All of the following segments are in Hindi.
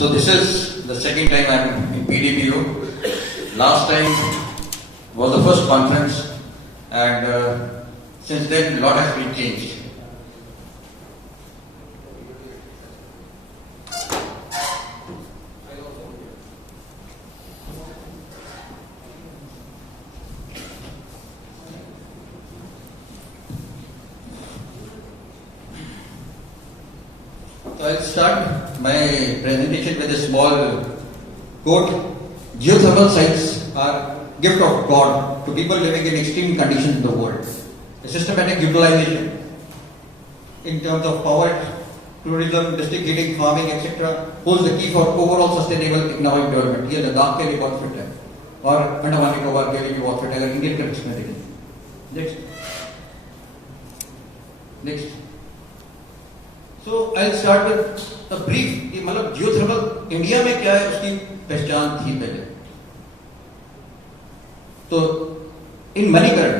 So this is the second time I'm in PDPO. Last time was the first conference, and since then a lot has been changed. So I'll start my presentation with a small quote. Geothermal sites are gift of God to people living in extreme conditions in the world. A systematic utilization in terms of power, tourism, district heating, farming, etc. holds the key for overall sustainable economic development. ये लद्दाख के लिए बहुत फिट है और अंडमान निकोबार के लिए भी बहुत फिट है अगर इंडियन कंटेक्स्ट में देखें. Next. So I'll start with a brief कि मतलब जियोथर्मल इंडिया में क्या है उसकी पहचान थी पहले. तो in Manikaran,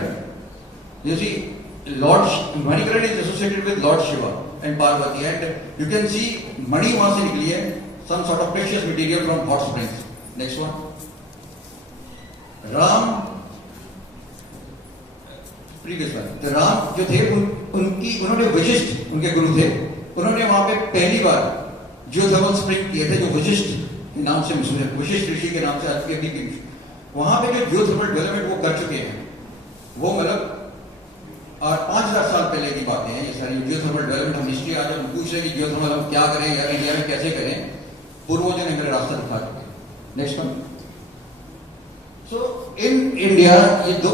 you see Lord Manikaran is associated with Lord Shiva and Parvati, and you can see मणि वहां से निकली है, some sort of precious material from hot springs. Next one. Ram previous one. तो राम जो थे उन्होंने वशिष्ठ उनके गुरु थे, उन्होंने वहां पे पहली बार जियोथर्मल स्प्रिंग किए थे जो वशिष्ठ नाम से मशहूर है, वशिष्ठ ऋषि के नाम से आज के भी वहां पे जो जियोथर्मल डेवलपमेंट वो कर चुके हैं. वो मतलब और 5000 साल पहले की बातें हैं ये सारी जियोथर्मल डेवलपमेंट. हम हिस्ट्री आज हम पूछ रहे हैं कि जियोथर्मल हम क्या करें या इंडिया में कैसे करें, पूर्वजों ने हमें रास्ता दिखा चुके. Next one. So in India ये दो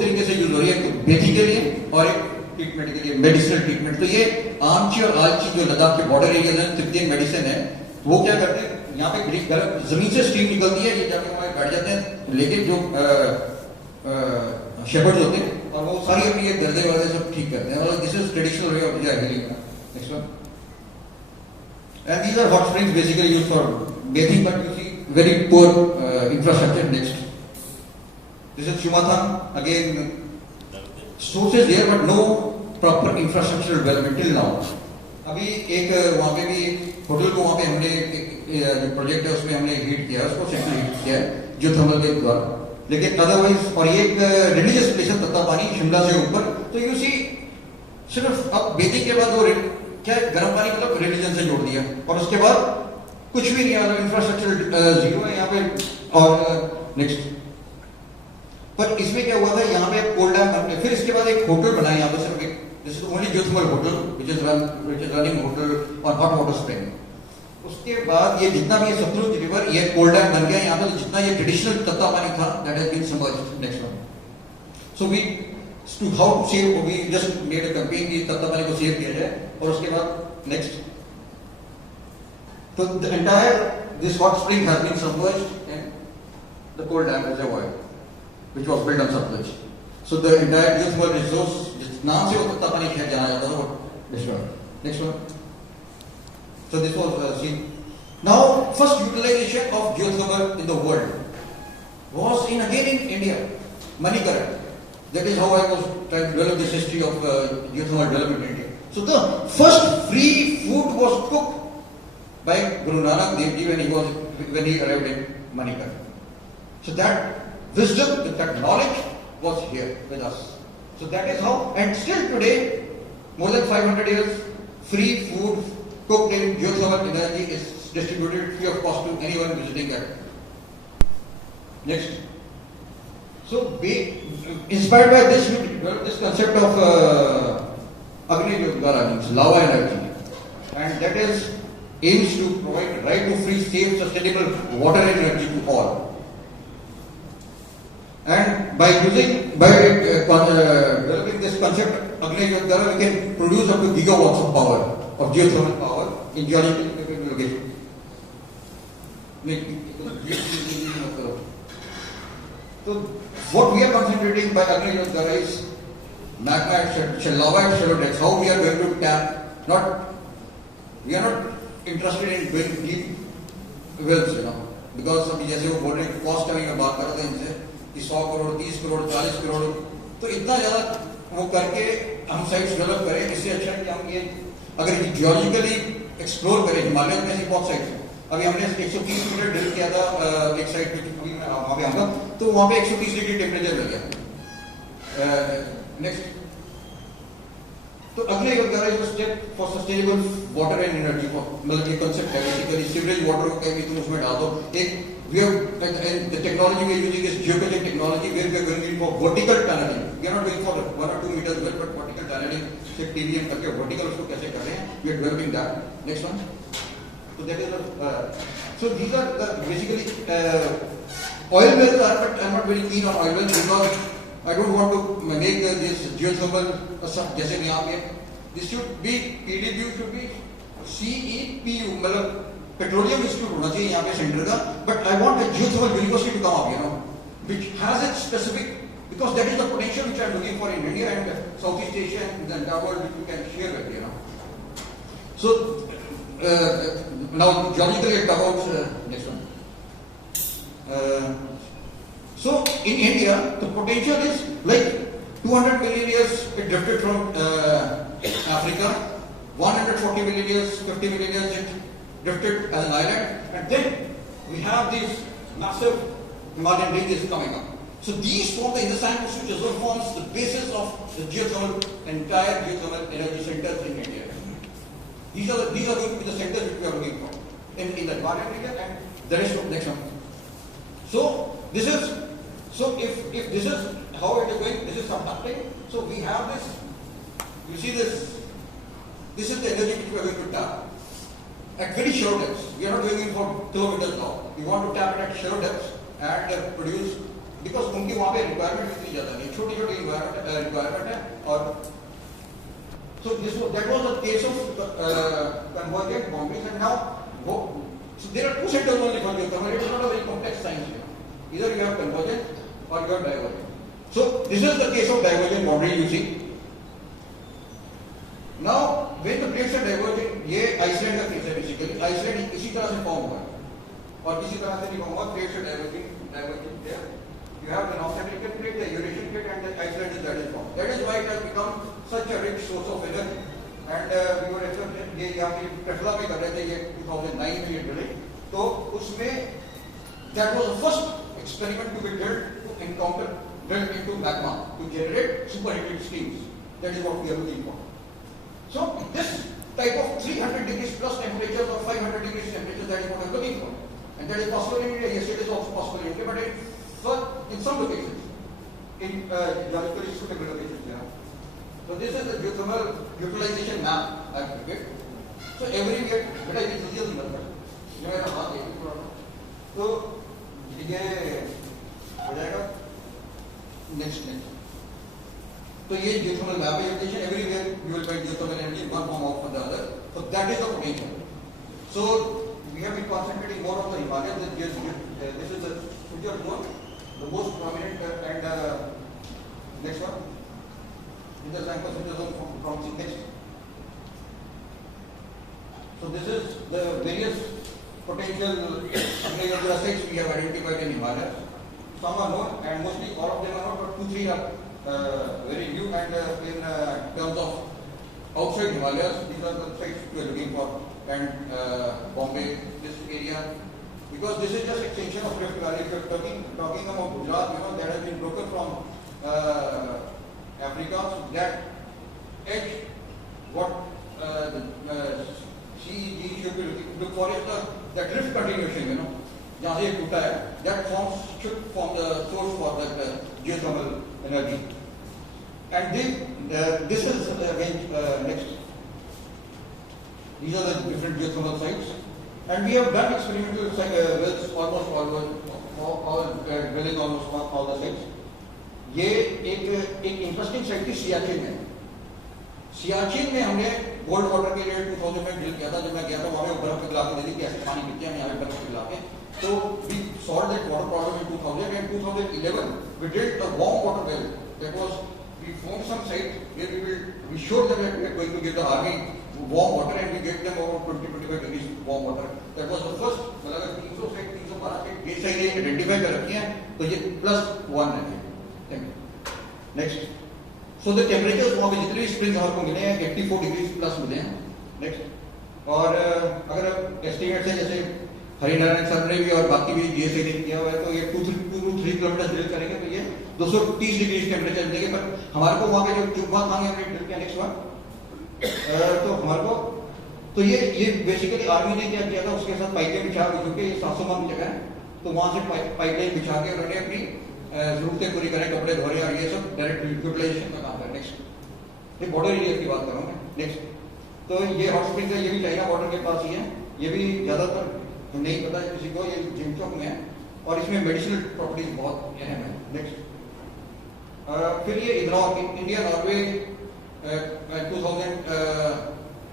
तरीके से यूज हो रही है, बेथी के लिए और एक ट्रीटमेंट के लिए, मेडिसिनल ट्रीटमेंट. तो ये आमची और आलची जो लद्दाख के बॉर्डर एरिया में तिब्बतियन मेडिसिन है, वो क्या करते हैं यहाँ पे जमीन से स्टीम निकलती है, ये जाके हमारे बैठ जाते हैं, लेकिन जो शेपर्ड्स होते हैं और वो सारी अपनी ये गर्दे वर्दे सब ठीक करते हैं. This is traditional way of healing. Next one. And these are hot springs basically used for bathing, but you see very poor infrastructure. Next. This is Shumathang. Again sources there but no proper infrastructure development till now. अभी एक वहाँ पे भी होटल को वहाँ पे हमने जो प्रोजेक्ट है उसमें हमने हीट किया, उसको सेंट्रल हीट किया जियोथर्मल के द्वारा. लेकिन अदरवाइज और ये एक रिलीजियस प्लेस है तत्तापानी शिमला से ऊपर. तो यू सी सिर्फ अब बेथिंग के बाद वो क्या गर्म पानी मतलब रिलीजन से जोड़ दिया और उसके बाद कुछ भी नहीं है, मतलब इंफ्रास्ट्रक्चर जीरो है यहाँ पे. और नेक्स्ट. पर इसमें क्या हुआ था, यहाँ पे कोल्ड डैम बन गए, फिर इसके बाद एक होटल बना यहाँ पे सिर्फ एक, this is only geothermal hotel which is running hotel और हॉट वाटर स्प्रिंग. उसके बाद ये जितना भी ये सतलुज रिवर ये कोल्ड डैम बन गया यहाँ पे. जितना ये ट्रेडिशनल तत्तापानी था that has been submerged. Next one. So we to how to save, we just made a campaign कि तत्तापानी को सेव किया जाए. और उसके बाद नेक्स्ट. तो the entire this hot spring has been submerged in the cold dam reservoir which was built on Satluj. So the entire geothermal resource, जिस नाम से वो तत्तापानी शहर जाना जाता था, वो destroyed. Next one. So this was seen. Now first utilization of geothermal in the world was again in India, Manikaran. That is how I was trying to develop this history of geothermal development in India. So the first free food was cooked by Guru Nanak Dev Ji when he arrived in Manikaran. So that wisdom, that knowledge was here with us. So that is how, and still today, more than 500 years, free food cooked in geothermal energy is distributed free of cost to anyone visiting that. Next. So, inspired by this, we developed this concept of Agni Yogara, means lava energy, and that is aims to provide right to free, safe, sustainable water energy to all. And by developing this concept, Agni Yogara, we can produce up to gigawatts of power, of geothermal power in geologically location. So what we are concentrating by Agni Yogara is magma at lava at shallow depths. How we are going to tap? We are not interested in doing deep wells, because अभी जैसे वो बोल रहे हैं कॉस्ट कमी में बात कर रहे थे इनसे कि 100 करोड़ 30 करोड़ 40 करोड़, तो इतना ज्यादा वो करके हम साइट्स डेवलप करें. इससे अच्छा है कि हम ये अगर जियोलॉजिकली एक्सप्लोर करें, हिमालय में ऐसी बहुत साइट्स हैं, अभी हमने 130 मीटर ड्रिल किया था एक साइड पे, वहाँ पे आऊँगा, तो वहाँ पे 130 डिग्री टेम्परेचर लग गया। नेक्स्ट, तो अगले step for sustainable water and energy, मतलब ये कंसेप्ट है बेसिकली सीवरेज वाटर को कहीं भी तुम उसमें डाल दो। एक we have and the technology we are using is geophysical technology where we are going in for vertical tunneling. We are not going for 1 or 2 meters well, but vertical tunneling से TVM करके vertical उसको कैसे कर रहे हैं, we are developing that. Next one. So that is so these are the basically oil wells are, but I am not very keen on oil wells because I don't want to make this geothermal जैसे यहाँ पे this should be PDPU should be CEPU, मतलब पेट्रोलियम इंस्टीट्यूट होना चाहिए यहाँ पे सेंटर का, but I want a geothermal university to come up, you know, which has its specific, because that is the potential which I am looking for in India and South East Asia and the entire world, which we can share with, you know. So now geologically talk about next one. So in India the potential is like 200 million years it drifted from Africa, 140 million years, 50 million years it drifted as an island, and then we have these massive Himalayan ranges coming up. So these form the Indus-Sand Reservoir forms the basis of the entire geothermal energy centers in India. These are going to be the centers which we are looking for in the Himalayan region and the rest of next one. So this is, so if this is how it is going, this is subducting. So we have this, you see this is the energy which we are going to tap at very shallow depths. We are not going in for kilometers now. We want to tap it at shallow depths and produce, because उनकी वहाँ पे requirement इतनी ज़्यादा नहीं, छोटी-छोटी requirement है, और so that was the case of convergent boundaries, and now so there are two centers only for geothermal. It is not a very complex science here. Either you have convergent or you have divergent. So this is the case of divergent boundary you see. Now when the plates are diverging, ये आइसलैंड का केस है बेसिकली. आइसलैंड इसी तरह से फॉर्म हुआ है और किसी तरह से नहीं फॉर्म हुआ. Plates are diverging there. You have the North American plate, the Eurasian plate, and the Iceland is that is formed. That is why it has become such a rich source of energy. And we were ये यहाँ पे कटला में कर रहे थे, ये 2009 में ये ड्रिलिंग, तो उसमें that was the first experiment to be drilled to encounter drilled into magma to generate superheated steams. That is what we are looking for. So this type of 300 degrees plus temperatures or 500 degrees temperatures, that is what we are looking for, and that is possible in India. Yes, it is also possible in India, but in some locations, in geologically suitable locations, yeah. So this is the geothermal utilization map I have prepared. So everywhere, बेटा ये जल्दी बनता है, ये मेरा हाथ है पूरा, तो ये हो जाएगा. Next. So ये geothermal map utilization, everywhere you will find geothermal energy in one form or the other. So that is the potential. So we have been concentrating more on the Himalayas. This is the future zone, the most prominent and next one. In the Sanko future zone from next. So this is the various potential agricultural assets we have identified in Himalayas. Some are known and mostly all of them are known, but 2-3 are very new, and in terms of outside Himalayas, these are the sites we are looking for, and Bombay, this area, because this is just extension of Rift Valley. If you are talking about Gujarat, you know, that has been broken from Africa, so that edge, what the CEG should be look for is that rift continuation, you know, जहाँ से ये टूटा है, that should form the source for that geothermal energy. And this is again next. These are the different geothermal sites, and we have done experimental wells almost all drilling almost all the sites. ये एक इंटरेस्टिंग साइट थी सियाचिन में. सियाचिन में हमने कोल्ड वाटर के लिए 2000 में ड्रिल किया था. जब मैं गया था वहाँ पे बर्फ पिघला के देखी कैसे पानी पीते हैं, यहाँ पे बर्फ पिघला के. So we solved that water problem in 2000, and 2011 we drilled a warm water well. That was, we found some site where we showed them that we are going to give the army warm water, and we gave them over 20-25 degrees warm water. That was the first. मतलब अगर 300 साइट 312 साइट ये साइड आइडेंटिफाई कर रखी हैं तो ये +1 है. नेक्स्ट. सो द टेम्परेचर्स वहाँ पे जितने भी स्प्रिंग्स हमारे को मिले हैं 84 डिग्री प्लस मिले हैं. नेक्स्ट. और अगर एस्टिमेट से जैसे हरिनारायण सर ने भी और बाकी भी जीएसए ने किया हुआ है, तो ये 2-3 किलोमीटर ड्रिल करेंगे तो ये 230 डिग्री टेम्परेचर मिलेंगे। पर हमारे को वहाँ पे जो चुम्बा था हमने ड्रिल किया नेक्स्ट वन, तो हमारे को तो ये बेसिकली आर्मी ने क्या किया था, उसके साथ पाइपें बिछा क्योंकि ये 700 मान की जगह है, तो वहां से पाइपलाइन बिछा के उन्होंने अपनी जरूरतें पूरी करें, कपड़े धो रहे और ये सब डायरेक्ट यूटिलाइजेशन का काम करें। नेक्स्ट, ये बॉर्डर एरिया की बात कर रहा हूँ मैं। नेक्स्ट, तो ये हॉट स्प्रिंग है, ये भी चाइना बॉर्डर के पास ही है, ये भी ज्यादातर नहीं पता किसी को, ये जिंगचोक में है और इसमें मेडिसिनल प्रॉपर्टीज बहुत अहम है। नेक्स्ट, फिर ये इंडिया नॉर्वे 2000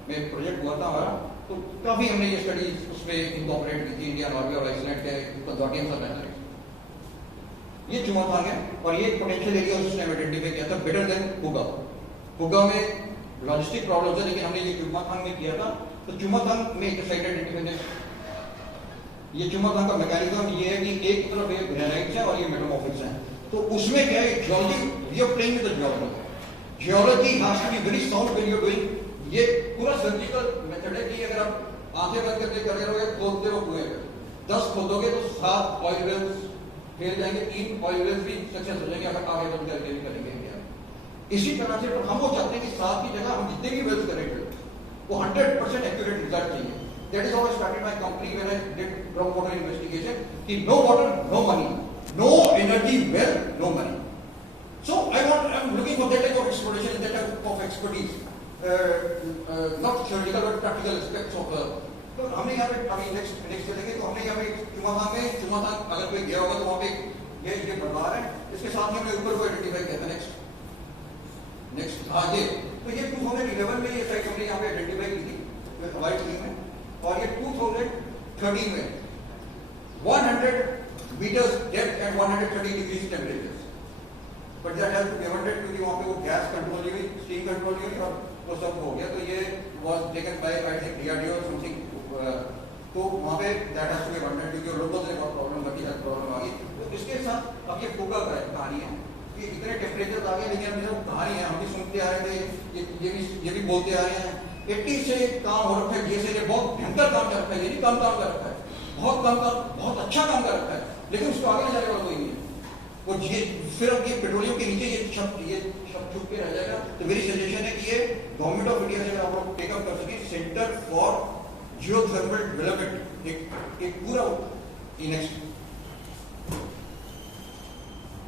में प्रोजेक्ट हुआ था हमारा, तो काफी हमने ये स्टडी उसमें इनकॉर्पोरेट की थी, इंडिया नॉर्वे और आइसलैंड के कंसोर्टियम से मैटर। ये चुमाथांग है और ये पोटेंशियल एरिया उसने आइडेंटिफाई किया था बेटर देन कुगा। कुगा में लॉजिस्टिक प्रॉब्लम है, लेकिन हमने ये चुमाथांग में किया था, तो चुमाथांग में एक साइड आइडेंटिफाई। ये चुमाथांग का मैकेनिज्म ये है कि एक तरफ ये ग्रेनाइट्स है और ये मेटामॉर्फिक्स है, तो उसमें क्या है, geology we are playing with the geology has to be very sound when you are doing. ये पूरा सर्जिकल मेथड है कि अगर आप आंखें बंद करके कर रहे हो, खोदते हो कुएं में 10 खोदोगे तो 7 ऑयल वेल्स फेल जाएंगे, 3 ऑयल वेल्स भी सक्सेस हो जाएंगे अगर आगे बंद करके भी करेंगे। इसी तरह से हम वो चाहते हैं कि 7 की जगह हम जितने भी वेल्स करेंगे वो 100% एक्यूरेट रिजल्ट चाहिए। That is how I started my company when I did ground water investigation, कि no water no money, no energy well no money. So I'm looking for that type of exploration, that type of expertise, not theoretical but practical aspects of. तो हमने यहाँ पे अभी नेक्स्ट चलेंगे, तो हमने यहाँ पे चुमाथांग अगर कोई गया होगा तो वहाँ पे ये बरबार है, इसके साथ ही हमने ऊपर को आइडेंटिफाई किया था। नेक्स्ट आगे, तो ये 2011 में ये साइट हमने यहाँ पे आइडेंटिफाई की थी हमारी टीम में, और ये 2013 में 100 meters depth and 130 degrees temperature, but that has to be abundant क्योंकि वहाँ पे वो गैस कंट्रोल हुई, स्टीम कंट्रोल हुई और वो सब हो गया। तो ये was taken by I think DRDO or something, तो वहाँ पे that has to be abundant क्योंकि लोगों से बहुत प्रॉब्लम बची, हेल्थ प्रॉब्लम आ गई। तो इसके साथ अब ये फूका का कहानी है कि इतने टेम्परेचर आ गए, लेकिन अभी सब कहानी है, हम भी सुनते आ रहे थे, ये भी बोलते आ रहे हैं 80 से काम हो रखा है, जैसे ये बहुत भयंकर काम कर रखा है, ये नहीं कम काम कर रखा है, बहुत अच्छा काम कर रखा है, लेकिन उसको आगे ले जाने वाला कोई नहीं है। वो फिर अब ये पेट्रोलियम के नीचे ये शब्द छुप के रह जाएगा। तो मेरी सजेशन है कि ये गवर्नमेंट ऑफ इंडिया से आप लोग टेकअप कर सके, सेंटर फॉर जियोथर्मल डेवलपमेंट, एक पूरा नेक्स्ट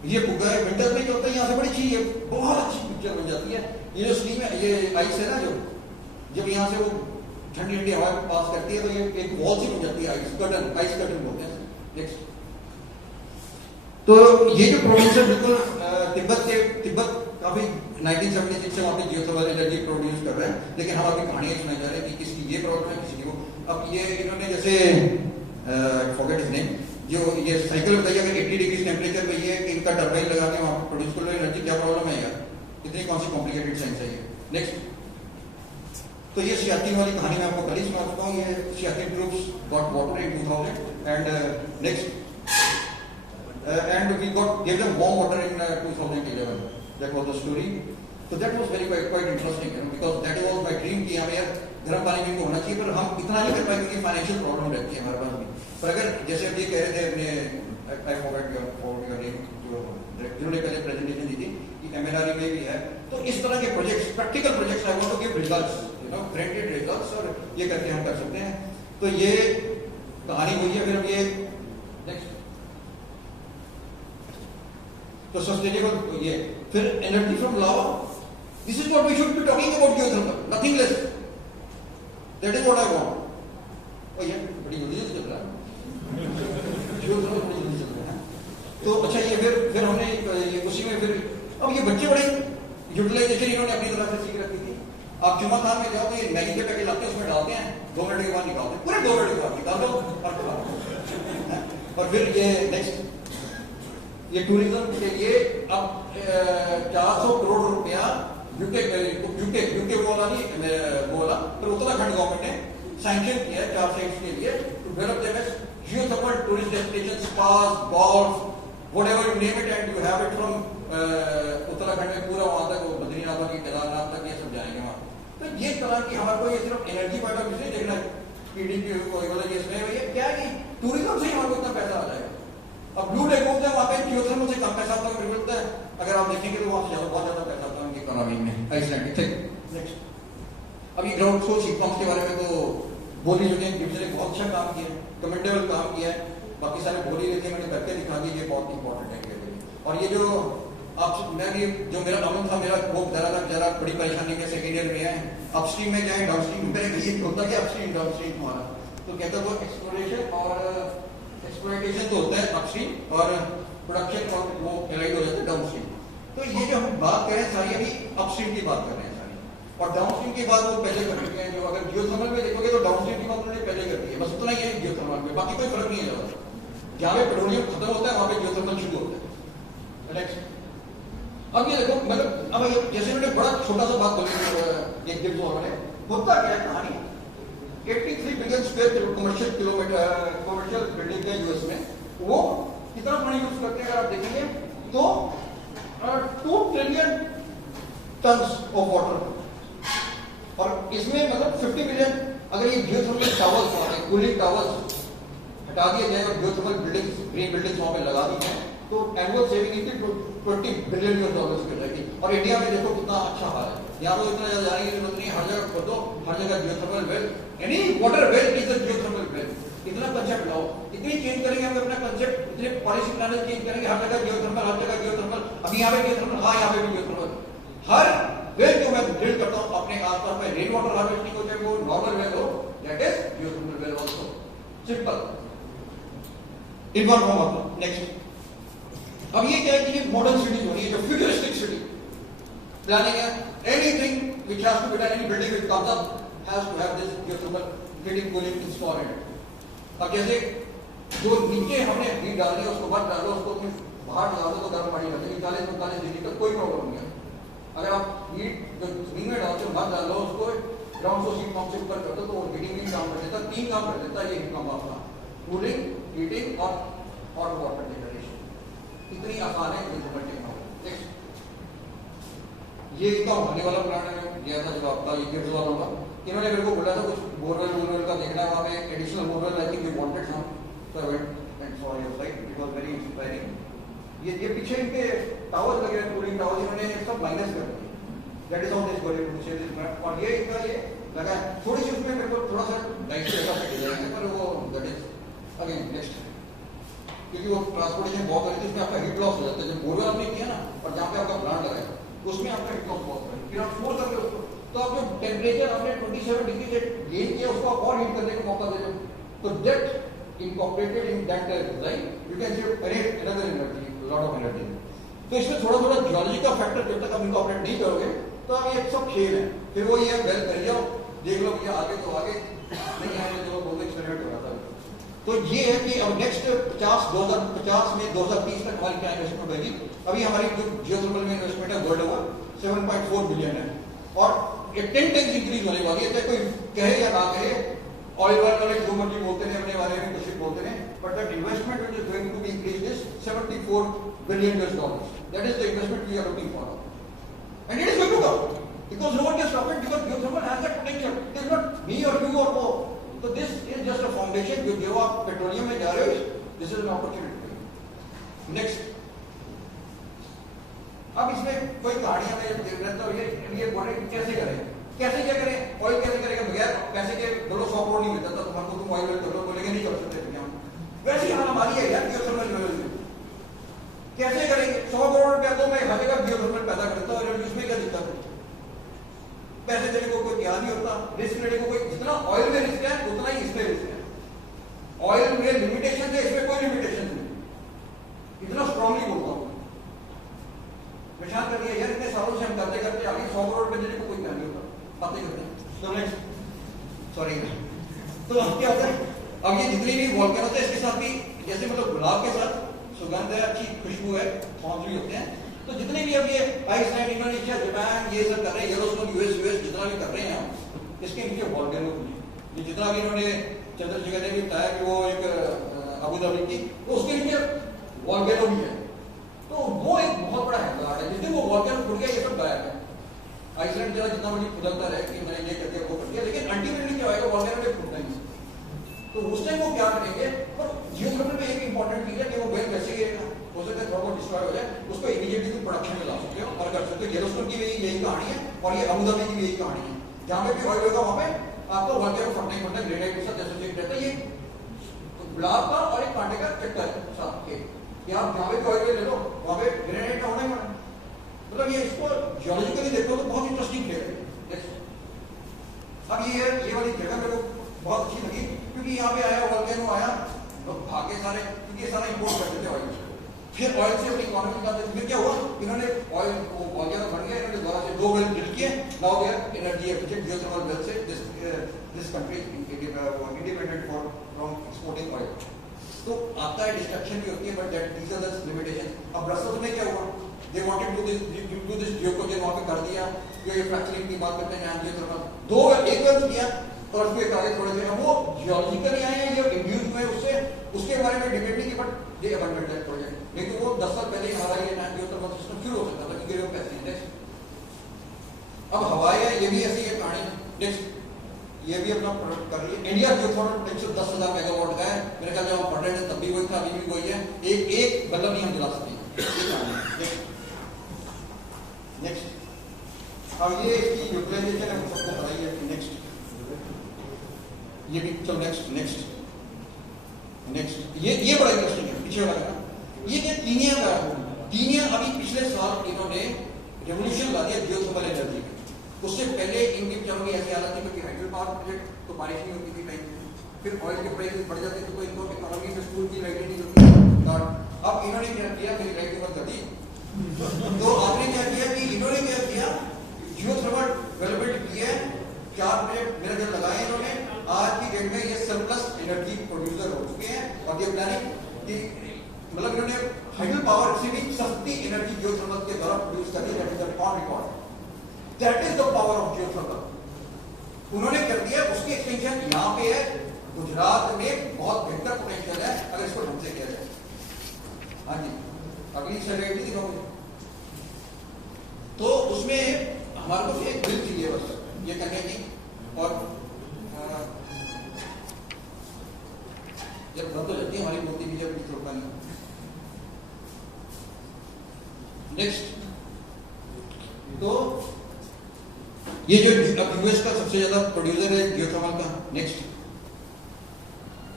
ये फुग्गा है, विंटर में क्या होता है, यहाँ से बड़ी चीज है, बहुत अच्छी पिक्चर बन जाती है। ये जो स्टीम है, ये आइस है ना, जो जब यहाँ से वो ठंडी ठंडी हवा पास करती है तो ये एक वॉल सी बन जाती है, आइस कर्टन बोलते हैं। नेक्स्ट, तो ये जो प्रोविंस है बिल्कुल तिब्बत काफी 1976 से वहाँ पे जियोथर्मल एनर्जी प्रोड्यूस कर रहे हैं, लेकिन हम अभी कहानियां सुनाई जा रहे हैं कि किसकी ये प्रॉब्लम है, किसी की वो। अब ये इन्होंने जैसे फॉरगेट हिज नेम, जो ये साइकिल बताइए, अगर 80 डिग्री टेम्परेचर पे ये इनका टर्बाइन लगा के वहाँ प्रोड्यूस कर रहे हैं एनर्जी, क्या प्रॉब्लम है यार, कितनी कौन सी कॉम्प्लिकेटेड साइंस है ये। नेक्स्ट, तो ये सियाचिन वाली कहानी मैं आपको कल ही सुना चुका हूँ। ये Siachen troops got water in 2000 and next and we gave them warm water in 2011. That was the story. So that was quite interesting, because that was my dream कि हमें यार गर्म पानी भी होना चाहिए, पर हम इतना नहीं कर पाए क्योंकि फाइनेंशियल प्रॉब्लम रहती है हमारे पास भी। पर अगर जैसे हम ये कह रहे थे अपने I forgot your name, जो जिन्होंने पहले प्रेजेंटेशन दी थी कि MNRE में भी है, तो इस तरह के projects, practical projects, I want to give results, granted results, और ये करके हम कर सकते हैं। तो ये कहानी हुई है। फिर अब ये नेक्स्ट, तो सस्टेनेबल ये, फिर energy from lava, this is what we should be talking about geothermal, nothing less, that is what I want. और ये बड़ी जल्दी से चल रहा है जियोथर्मल, बड़ी जल्दी चल रहा है। तो अच्छा, ये फिर हमने ये उसी में फिर अब ये बच्चे बड़े यूटिलाइजेशन इन्होंने अपनी तरह से सीख रखी थी। आप चुमाथांग में जाओ तो ये मैगी के पैकेट लाते हैं, उसमें डालते हैं, 2 मिनट के बाद निकालते हैं, पूरे 2 मिनट के बाद निकाल दो और खाओ। और फिर ये नेक्स्ट, ये टूरिज्म के लिए अब 400 करोड़ रुपया यूके बोला नहीं बोला, पर उत्तराखंड गवर्नमेंट ने सैंक्शन किया है 4 साइट्स के लिए to develop them as geothermal tourist destination, spas, golf, whatever you name it, and you have it from Uttarakhand में पूरा वहां तक, बद्रीनाथ और केदारनाथ तक, ये सब जाएंगे वहां। तो ये तरह की हमारे को ये सिर्फ एनर्जी पॉइंट ऑफ व्यू से देखना, पीडीपी को ये क्या है कि ब्लू लेगून है वहां पे जियोथर्मल से कम पैसा आपका मिलता है, अगर आप देखेंगे तो वहां से बहुत ज्यादा पैसा आता है उनकी इकोनॉमी में आइसलैंड के। नेक्स्ट अभी ग्राउंड सोर्स हीट पंप के बारे में तो बोल ही चुके हैं, गिब्सन ने बहुत अच्छा काम किया है, कमेंडेबल काम किया है, बाकी सारे बोल ही लेके मैंने करके दिखा दी, ये बहुत इंपॉर्टेंट है के लिए। और ये जो आप मैं भी जो मेरा अमल था मेरा वो जरा बड़ी परेशानी में सेकेंड ईयर में है, अपस्ट्रीम में जाए डाउनस्ट्रीम में ये होता है अपस्ट्रीम डाउनस्ट्रीम हमारा तो कहता वो एक्सप्लोरेशन और एक्सप्लोइटेशन तो होता है अपस्ट्रीम और प्रोडक्शन और वो एलाइड हो जाता है डाउनस्ट्रीम। तो ये जो हम बात कर रहे हैं सारी अभी अपस्ट्रीम की बात कर रहे हैं सारी, और डाउनस्ट्रीम की बात वो पहले कर चुके हैं। जो अगर जियोथर्मल में देखोगे तो डाउनस्ट्रीम की बात उन्होंने पहले कर दी है, बस उतना ही है जियोथर्मल में, बाकी कोई फर्क नहीं है ज्यादा। जहाँ पे पेट्रोलियम खत्म होता है वहां पे जियोथर्मल शुरू होता है। नेक्स्ट अब ये देखो मतलब अब जैसे मैंने बड़ा छोटा सा बात बोली एक दिन वाले होता क्या है कहानी, 83 billion square commercial kilometre commercial building है यूएस में, वो कितना पानी यूज करते हैं अगर आप देखेंगे तो 2 ट्रिलियन टन ऑफ वाटर, और इसमें मतलब 50 बिलियन अगर ये जियोथर्मल टावर्स कूलिंग टावर्स हटा दिए जाए और जियोथर्मल बिल्डिंग्स ग्रीन बिल्डिंग्स वहां पे लगा दी जाए तो एनुअल सेविंग इनकी $20 बिलियन की जाएगी। और इंडिया में देखो कितना अच्छा हाल है, यहाँ तो इतना ज्यादा जाने की जरूरत नहीं, हर जगह खोदो, हर जगह geothermal well, any water well is a geothermal well. इतना कंसेप्ट लाओ, इतनी चेंज करेंगे हम अपना कंसेप्ट, इतने पॉलिसी प्लान चेंज करेंगे, हर जगह जियोथर्मल, हर जगह जियोथर्मल। अभी यहाँ पे जियोथर्मल, हाँ यहाँ पे भी जियोथर्मल, हर वेल जो मैं ड्रिल करता हूँ अपने आसपास में रेन वाटर हार्वेस्टिंग हो चाहे वो नॉर्मल वेल हो, that is geothermal well also, simple in one form. Next अब ये क्या है कि ये मॉडर्न सिटीज हो रही है, जो फ्यूचरिस्टिक सिटी प्लानिंग है, anything which has to be done, any building which comes up has to have this geothermal feeding cooling installed. अब जैसे जो नीचे हमने हीट डाल दी उसको मत डालो, उसको तुम बाहर डाल दो तो गर्म पानी रहता है 40-45 डिग्री तक, कोई प्रॉब्लम नहीं है। अगर आप हीट जो जमीन में डालते हो मत डालो, उसको ग्राउंड सोर्स हीट पंप से ऊपर कर दो तो वो हीटिंग भी काम कर देता है, 3 काम कर देता है ये हीट पंप आपका, कूलिंग, हीटिंग और हॉट वाटर जनरेशन। इतनी आसान है जियोथर्मल टेक्नोलॉजी। ये इतना होने वाला प्लान है गया था जब आपका ये किड्स वाला होगा, इन्होंने मेरे को बोला था कुछ बोरवेल का देखना है वहाँ पे, additional borewell I think we wanted some, so I went and saw your site, it was very inspiring. ये पीछे इनके टावर्स लगे हैं, कूलिंग टावर्स, इन्होंने सब माइनस कर दिए, that is how this going to say this map. और ये इनका ये लगा थोड़ी सी उसमें मेरे को थोड़ा सा लाइट से ऐसा फट जाएगा, पर वो दैट इज अगेन नेक्स्ट, क्योंकि वो ट्रांसपोर्टेशन बहुत है, इसमें आपका हीट लॉस हो जाता है। जब बोरवेल आपने किया ना और जहाँ पे आपका प्लांट लगाया उसमें आपका हीट लॉस बहुत है, फिर आप फोर करके उसको तो आप जो टेम्परेचर आपने 27 डिग्री से गेन किया उसको आप और हीट करने का मौका दे दो, तो that incorporated in that design you can save another energy, lot of energy. तो इसमें थोड़ा थोड़ा जियोलॉजी का फैक्टर जब तक आप इनकॉर्पोरेट नहीं करोगे तो आप ये सब खेल है, फिर वो ये वेल कर जाओ, देख लो भैया आगे तो आगे नहीं आए तो बहुत एक्सपेरिमेंट हो रहा था। तो ये है कि अब नेक्स्ट 2050 में 2030 तक हमारी क्या इन्वेस्टमेंट होगी। अभी हमारी जो जियोथर्मल में इन्वेस्टमेंट है वर्ल्ड ओवर 7.4 बिलियन है, और ये 10 टाइम्स इंक्रीज होने वाली है, चाहे कोई कहे या ना कहे, ऑयल वाले जो मर्जी बोलते हैं अपने बारे में कुछ बोलते हैं, but that investment which is going to be increase is $74 billion, that is the investment we are looking for, and it is going to come because no one can stop it, because geothermal has that potential. It is not me or you or more. So this is just a foundation. जो आप पेट्रोलियम में जा रहे हो, this is an opportunity. Next, अब इसमें कोई कहानियां में देख रहे तो ये बोले कैसे करें, कैसे क्या करें, ऑयल कैसे करेगा बगैर पैसे के, बोलो 100 करोड़ नहीं मिलता था तुम्हारे, तुम ऑयल कर लो, बोलेंगे नहीं कर सकते हम, वैसी हाल हमारी है यार जियोथर्मल लेवल में। कैसे करेंगे, 100 करोड़ रुपया तो मैं हर जगह जियोथर्मल पैदा करता हूँ, उसमें क्या दिक्कत है, पैसे देने को कोई तैयार नहीं होता, रिस्क लेने को कोई, जितना ऑयल में रिस्क है उतना ही इसमें रिस्क है। ऑयल में लिमिटेशन है, इसमें कोई लिमिटेशन नहीं, इतना स्ट्रांगली बोलता हूं, विशाल कर दिया यार, इतने सालों से हम करते करते आगे 100 करोड़ रुपए देने को कोई तैयार नहीं होता, बातें करते हैं। तो नेक्स्ट सॉरी, तो अब क्या होता है, अब ये जितनी भी वॉल्केनो है इसके साथ भी जैसे मतलब गुलाब के साथ सुगंध है, अच्छी खुशबू है, फॉर्म्स भी होते हैं, तो जितने भी अब ये आइसलैंड, इंडोनेशिया, जापान ये सब कर रहे हैं, येलोस्टोन यूएस जितना भी कर रहे हैं हम, इसके नीचे वॉल्केनो भी, जितना भी इन्होंने चंद्रशेखर ने भी बताया कि वो एक अबू धाबी की, तो उसके नीचे वॉल्केनो भी है, तो वो एक बहुत बड़ा हैजार्ड है। जिस दिन वो वॉल्केनो फूट गया ये सब गायब है। आइसलैंड जरा जितना बड़ी खुदकता रहे कि मैंने ये कर दिया वो कर दिया, लेकिन अल्टीमेटली क्या होगा, वॉल्केनो ने फूटना ही। तो उस टाइम वो क्या करेंगे, पर जियोथर्मल में एक इंपॉर्टेंट चीज है कि वो वेल वैसे और ये अबू धाबी की भी यही कहानी है, जहां पे भी ऑयल होगा वहां पे आपको वॉल्केनो फटना ही फटना, ग्रेनाइट के साथ एसोसिएट रहता है। ये गुलाब का और एक कांटे का चक्कर साथ के कि आप जहां पे ऑयल ले लो वहां पे ग्रेनाइट का होना ही होना। मतलब ये इसको जियोलॉजिकली देखो तो बहुत इंटरेस्टिंग है। अब ये वाली जगह मेरे को बहुत अच्छी लगी क्योंकि यहाँ पे आया वॉल्केनो आया, लोग भागे सारे, क्योंकि ये सारा इंपोर्ट करते थे ऑयल। फिर ऑयल से अपनी इकोनॉमी निकालते थे। फिर क्या हुआ, इन्होंने ऑयल को वॉल्केनो बन गया, इन्होंने दोबारा से 2 वेल ड्रिल किए, now they are energy efficient geothermal well से this country independent from exporting oil. तो आता है डिस्ट्रक्शन भी होती है, but that these are the limitation. अब ब्रसेल्स में क्या हुआ, दे वांटेड टू दिस जियोकोजेन वहां पे कर दिया, ये फ्रैक्चरिंग की बात करते हैं जियोथर्मल, 2 एक वेल किया और उसके आगे थोड़े से वो जियोलॉजिकली आए हैं, ये इंड्यूस हुए उससे, उसके बारे में डिबेट नहीं की, बट दे अबंडन्ड दैट प्रोजेक्ट। लेकिन वो 10 साल पहले हमारा ये जियोथर्मल सिस्टम शुरू हो सकता था क्योंकि वो पैसे नहीं थे। अब हवाई है, ये भी ऐसी है कहानी। नेक्स्ट ये भी अपना प्रोडक्ट कर रही है। इंडिया जियोथर्मल पोटेंशियल 10,000 मेगावाट का है। मेरे ख्याल से हम पढ़ रहे थे तब भी वही था, अभी भी वही है। एक बल्ब नहीं हम जला सकते। नेक्स्ट अब ये इसकी यूटिलाइजेशन है, सबको पता ही है। नेक्स्ट ये भी चलो नेक्स्ट ये बड़ा इंटरेस्टिंग है, पीछे वाला ना। ये क्या कीनिया का, कीनिया अभी पिछले साल इन्होंने रेवोल्यूशन ला दिया जियोथर्मल एनर्जी में। उससे पहले इनकी बेचारों की ऐसी हालत थी क्योंकि हाइड्रो पावर प्रोजेक्ट तो बारिश नहीं होती थी टाइम में, फिर ऑयल के प्राइस बढ़ जाते थे तो इनको इकोनॉमी से स्कूल की लाइट नहीं होती। अब इन्होंने क्या किया, मेरी लाइट की बात कर दी, तो आपने क्या किया कि इन्होंने क्या किया, जियोथर्मल डेवलपमेंट किया, 4 प्रोजेक्ट मेरे घर लगाए इन्होंने। आज की डेट में ये सरप्लस एनर्जी प्रोड्यूसर हो चुके हैं और ये प्लानिंग कि मतलब इन्होंने हाइड्रो पावर से भी सस्ती एनर्जी जियोथर्मल के द्वारा प्रोड्यूस कर दी। That is the on record, that is the power of geothermal. उन्होंने कर दिया, उसकी एक्सटेंशन यहाँ पे है, गुजरात में बहुत बेहतर पोटेंशियल है अगर इसको ढंग से किया जाए। हाँ जी, अगली स्लाइड भी दिखाओगे तो उसमें हमारे को एक बिल चाहिए बस ये करने की, और जब बंद हो जाती है हमारी मूर्ति भी जब रोका नहीं। नेक्स्ट तो ये जो यूएस का सबसे ज्यादा प्रोड्यूसर है जियोथर्मल का। नेक्स्ट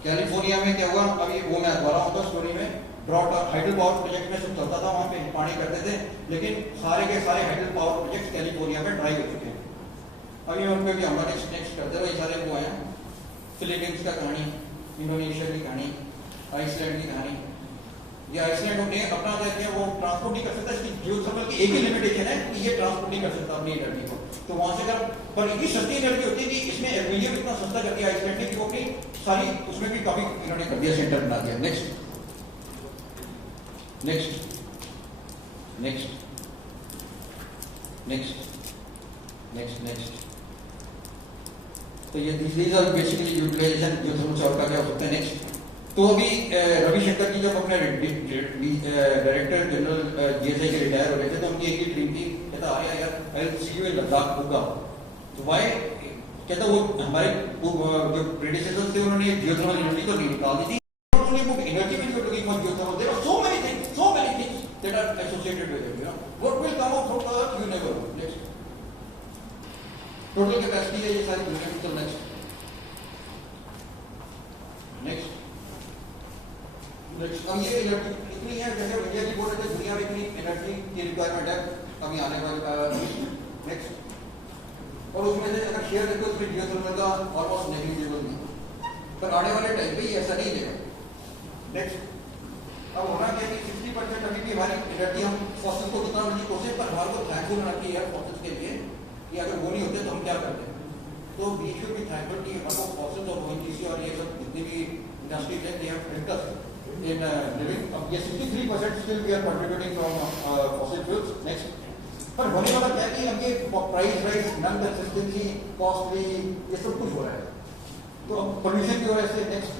कैलिफोर्निया में क्या हुआ, अभी वो मैं दोबारा होता स्टोरी में, ड्रॉट हाइड्रो पावर प्रोजेक्ट में सब चलता था, वहां पे पानी करते थे, लेकिन सारे के सारे हाइड्रो पावर प्रोजेक्ट कैलिफोर्निया में ड्राई हो चुके हैं। अभी उन पे भी हम नेक्स्ट करते रहे, सारे वो हैं, फिलीपींस का कहानी, इंडोनेशिया की कहानी, आइसलैंड की कहानी। ये आइसलैंड ने अपना क्या किया, वो ट्रांसपोर्ट नहीं कर सकता, इसकी जियोथर्मल की एक ही लिमिटेशन है कि ये ट्रांसपोर्ट नहीं कर सकता अपनी एनर्जी को, तो वहां से अगर पर इतनी सस्ती एनर्जी होती है कि इसमें एल्यूमिनियम इतना सस्ता कर दिया आइसलैंड ने कि वो अपनी सारी उसमें भी काफी इन्होंने कर दिया, सेंटर बना दिया। नेक्स्ट तो ये these are basically utilization geothermal सौर का क्या हो सकता है। नेक्स्ट तो अभी रविशंकर जी जब अपने डायरेक्टर जनरल जीएसआई के रिटायर हो रहे थे तो उनकी एक ही ड्रीम थी, कहता आया यार I will see you in Ladakh होगा। तो वाई कहता वो हमारे जो प्रेडिसेसर्स थे उन्होंने जियोथर्मल एनर्जी तो निकाल दी थी, उन्होंने वो एनर्जी में जो लगी for geothermal, there are so many things that are associated with it, you know what will come out from earth you never know. Next total capacity है ये सारी दुनिया की। तो नेक्स्ट अब ये एनर्जी इतनी है, जैसे इंडिया की बोल रहे थे दुनिया में इतनी एनर्जी की रिक्वायरमेंट है अभी आने वाले। नेक्स्ट और उसमें से अगर शेयर देखो उसमें जियोथर्मल का ऑलमोस्ट नेग्लिजिबल नहीं, पर आने वाले टाइम पे ऐसा नहीं लेगा। नेक्स्ट अब होना क्या कि 60% अभी भी हमारी एनर्जी हम फॉसिल को जितना मर्जी कोशिश, पर हमारे को थैंकफुल होना चाहिए फॉसिल्स के लिए कि अगर वो नहीं होते तो हम क्या करते हैं। तो वी शुड बी थैंकफुल कि हमको फॉसिल्स और ओएनजीसी और ये सब जितनी भी इंडस्ट्रीज है they have helped us in living. ये 63% still we are contributing from fossil fuels. Next, पर होने वाला क्या है कि हमके price rise, non consistency, costly, ये सब कुछ हो रहा है, तो अब पोल्यूशन भी हो रहा है इससे। नेक्स्ट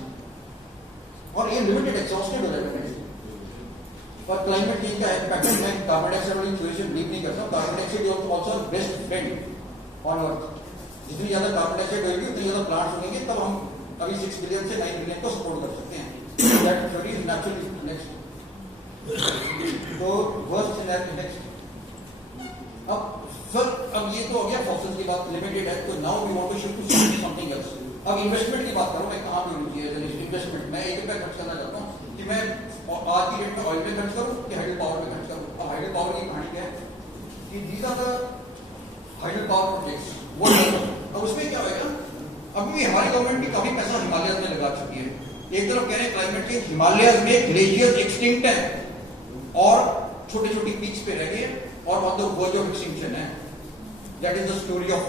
और ये लिमिटेड एग्जॉस्टेड हो रहा है। और क्लाइमेट चेंज का इम्पैक्ट में कार्बन डाइऑक्साइड वाली सिचुएशन लीव नहीं करता। Carbon dioxide is also best friend on earth. जितनी ज्यादा कार्बन डाइऑक्साइड होगी उतनी ज्यादा प्लांट्स होंगे, तब हम अभी 6 बिलियन से 9 बिलियन को सपोर्ट कर सकते हैं। That theory is naturally next. So worst scenario next. अब सर अब ये तो हो गया फॉसिल्स की बात, लिमिटेड है, तो now we want to shift to something else. अब इन्वेस्टमेंट की बात करो, मैं कहाँ पे होनी चाहिए इन्वेस्टमेंट? मैं 1 रुपया खर्च करना चाहता हूँ कि मैं आज की डेट में ऑयल पे खर्च करूँ कि हाइडल पावर पे खर्च करूँ। अब हाइडल पावर की कहानी क्या है कि these are the hydel power projects, वो अब उसमें क्या होगा, अभी भी हमारी गवर्नमेंट भी काफी पैसा हिमालय में लगा चुकी है। एक तरफ कह रहे हैं क्लाइमेट चेंज, हिमालय में ग्लेशियर्स एक्सटिंक्ट है और छोटे छोटे पीक्स पे रह गए और on the verge of extinction है। That is the story of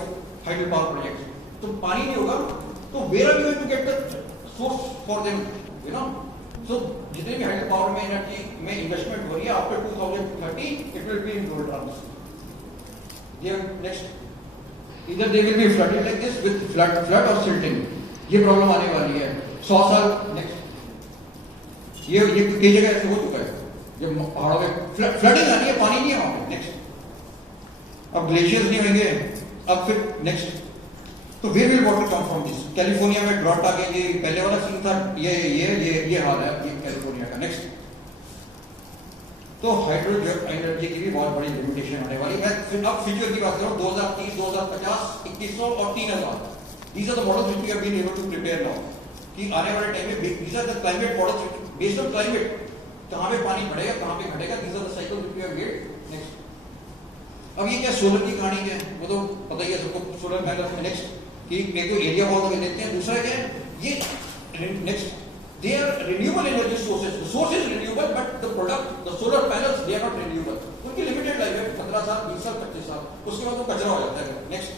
hydel power project. तो पानी नहीं होगा तो where are you going to get the source for them, you know? So जितने भी हाइडल पावर में एनर्जी में इन्वेस्टमेंट हो रही है after 2030 it will be in dollar terms. Next, इधर they will be flooded like this with flood और सिल्टिंग, ये प्रॉब्लम आने वाली है 100 साल। नेक्स्ट, ये कई जगह ऐसे हो चुका है जब पहाड़ों में फ्लडिंग आनी है, पानी नहीं है वहां पे। नेक्स्ट, अब ग्लेशियर्स नहीं होंगे, अब फिर नेक्स्ट, तो where will water come from this? California में ड्रॉट आ गई, पहले वाला सीन था, ये हाल है ये कैलिफोर्निया का। नेक्स्ट, तो हाइड्रो एनर्जी की भी बहुत बड़ी लिमिटेशन आने वाली है। फिर अब फ्यूचर की बात करो, 2030, 2050, 2100 और 3000, these are the models which we have been able to prepare now, कि आने वाले टाइम में these are the climate models based on climate, कहाँ पे पानी बढ़ेगा कहाँ पे घटेगा, these are the cycles which we have made। Next, अब ये क्या सोलर की कहानी है, वो तो पता ही है सबको, सोलर पैनल्स में। नेक्स्ट, कि एक तो एरिया बहुत लेते हैं, दूसरा क्या है ये next, they are renewable energy sources, the source is renewable but the product, the solar panels, they are not renewable, उनकी लिमिटेड लाइफ है 15 साल 20 साल 25 साल, उसके बाद वो कचरा हो जाता है। नेक्स्ट,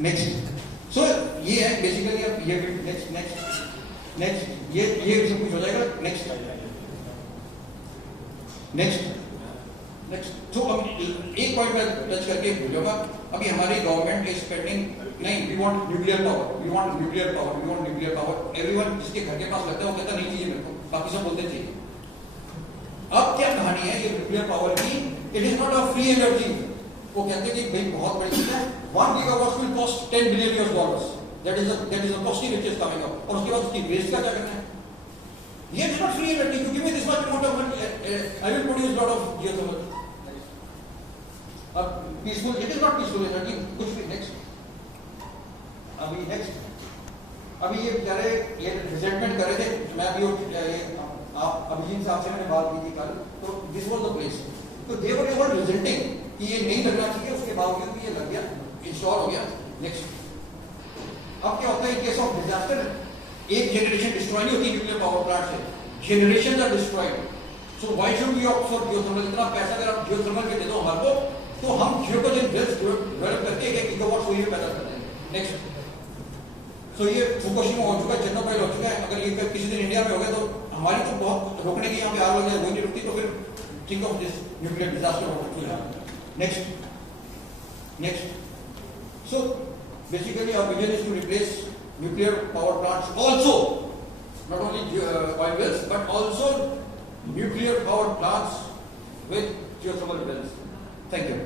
नेक्स्ट, सो ये है बेसिकली। अब ये नेक्स्ट नेक्स्ट नेक्स्ट ये सब कुछ हो जाएगा। नेक्स्ट नेक्स्ट नेक्स्ट, तो अब एक पॉइंट मैं टच करके भूलूंगा, अभी हमारी गवर्नमेंट इज स्पेंडिंग, नहीं, we want nuclear power, we want nuclear power, we want nuclear power. Everyone जिसके घर के पास लगता है वो कहता नहीं चाहिए मेरे को, बाकी सब बोलते चाहिए। अब क्या कहानी है ये न्यूक्लियर पावर की? It is not a free energy. वो कहते हैं कि भाई बहुत बड़ी चीज है, 1 gigawatt will cost $10 billion, that is a costly which is coming up, और उसके बाद उसकी वेस्ट का क्या करना है? ये is not free energy, you give me this much amount of money, I will produce lot of geothermal. अब peaceful, it is not peaceful energy कुछ भी। नेक्स्ट, अभी नेक्स्ट, अभी ये बेचारे ये रिजेंटमेंट कर रहे थे, मैं अभी आप अभिजीत साहब से मैंने बात की थी कल, तो दिस वाज द प्लेस, तो दे वर एवर रिजेंटिंग कि ये नहीं लगना चाहिए, उसके बावजूद भी ये लग गया, इंश्योर हो गया। नेक्स्ट, अब क्या होता है इन केस ऑफ डिजास्टर, एक जनरेशन डिस्ट्रॉय नहीं होती न्यूक्लियर पावर प्लांट से, generation are destroyed. So why should we opt for geothermal? इतना पैसा अगर आप जियोथर्मल के दे दो हमारे को, तो हम जियोटर्मल वेल्स डेवलप करके 1 गीगावाट सोलर पैदा कर देंगे। नेक्स्ट, सो ये फुकुशिमा हो चुका है, चेर्नोबिल हो चुका है, अगर ये किसी दिन इंडिया में हो गया तो हमारी तो बहुत रोकने की यहाँ पे आग लग जाए, वो नहीं रुकती, तो फिर think of this nuclear disaster हो सकती है। Next next, so basically our vision is to replace nuclear power plants also, not only oil wells but also nuclear power plants with geothermal wells. Thank you.